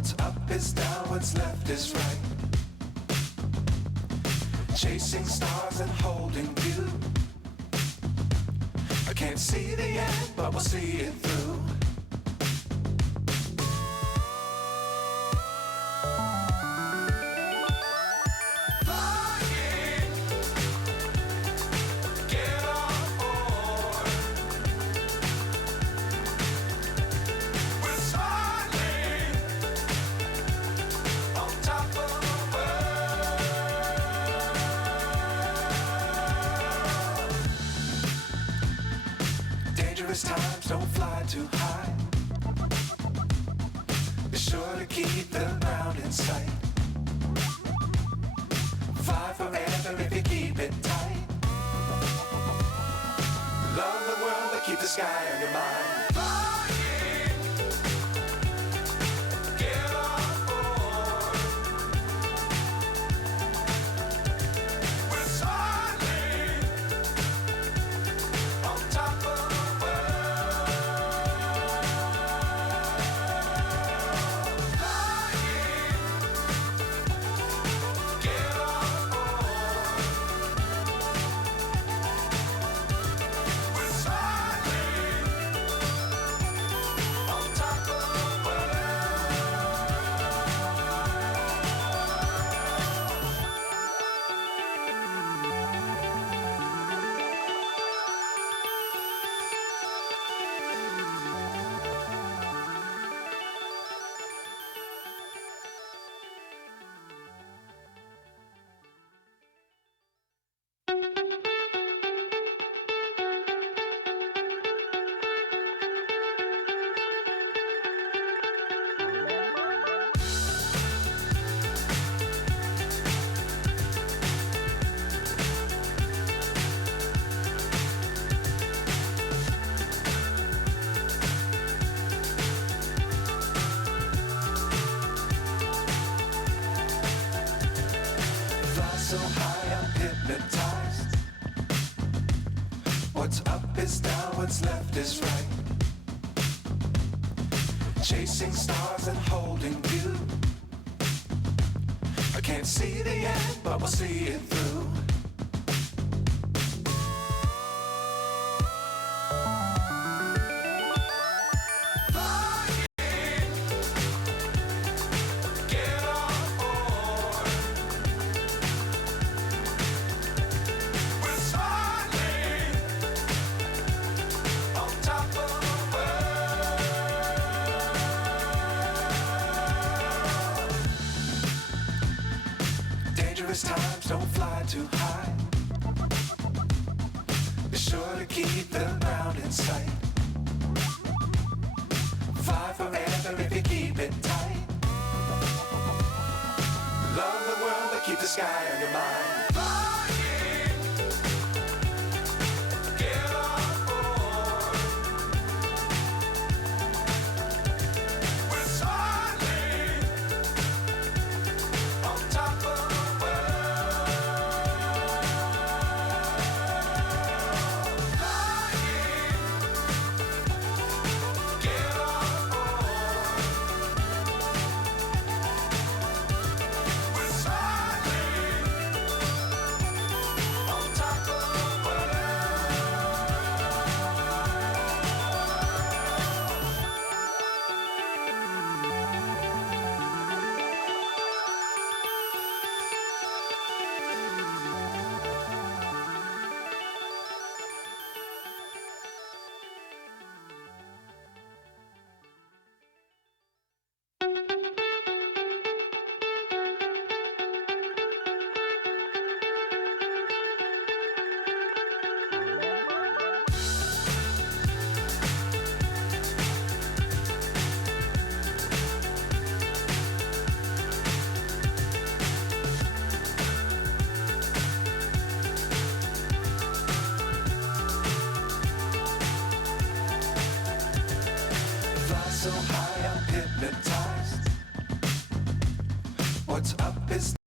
What's up is down, what's left is right. Chasing stars and holding you. I can't see the end, but we'll see it through. Dangerous times, don't fly too high. Be sure to keep the ground in sight. Fly forever if you keep it tight. Love the world, but keep the sky on your mind. So high, I'm hypnotized. What's up is down, what's left is right. Chasing stars and holding you. I can't see the end, but we'll see it through. Dangerous times, don't fly too high. Be sure to keep the ground in sight. Fly forever if you keep it tight. Love the world, but keep the sky on your mind. So high, I'm hypnotized. What's up is